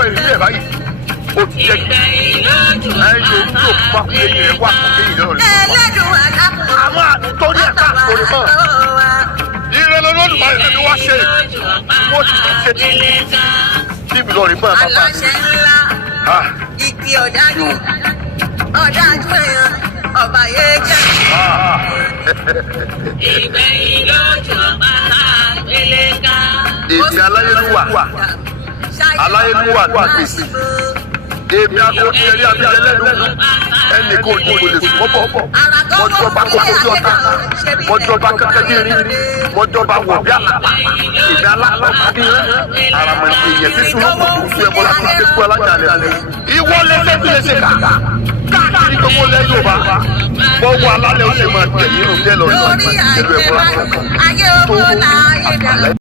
fọ ìrírí ẹ̀ báyìí ó ti jẹ́ kí ẹ̀yin yóò pa ẹ̀yìn rẹ̀ wá kó kéyìn lọ́rọ̀ lẹ́yìn àmọ́ àtúntòrí ẹ̀ka àkórí mọ́ ìrẹ́ lọ́lọ́dúnmáà rẹ̀ ló wá ṣe wọ́n ti fi ṣe tíbi lọ́ọ̀rì mọ́ àbábá aláṣẹ ńlá ìkí ọ̀dájú èèyàn ọba yéé jẹ́. ìgbẹ̀yìn lójú ọba àgbélé ká. èmi aláyélúwà tó àgbèsè èmi akóni ẹrí abiyalẹ́nu ẹnì kò ní kò lè sùn bọ́bọ̀ mọ́jọba kókó bí ọ̀tá mọ́jọba kẹ́kẹ́ bí erin mọ́jọba wọ̀ bí àlàpà èmi alápá bí rẹ́ àràmọ̀ èèyàn tí sùn lọ́pọ̀ tó sún ẹ̀kọ́ láti fi kú alájà rẹ̀ ìwọ lẹ́sẹ̀ bí lè ṣe kà káàkiri gbogbo lẹ́yìn òbá bọ́wọ́ alálẹ̀ ó ṣe máa tẹ̀ nínú jẹ́ lọ́rùn ìlú ẹ̀kọ́ láti ayé owó náà ayé dà.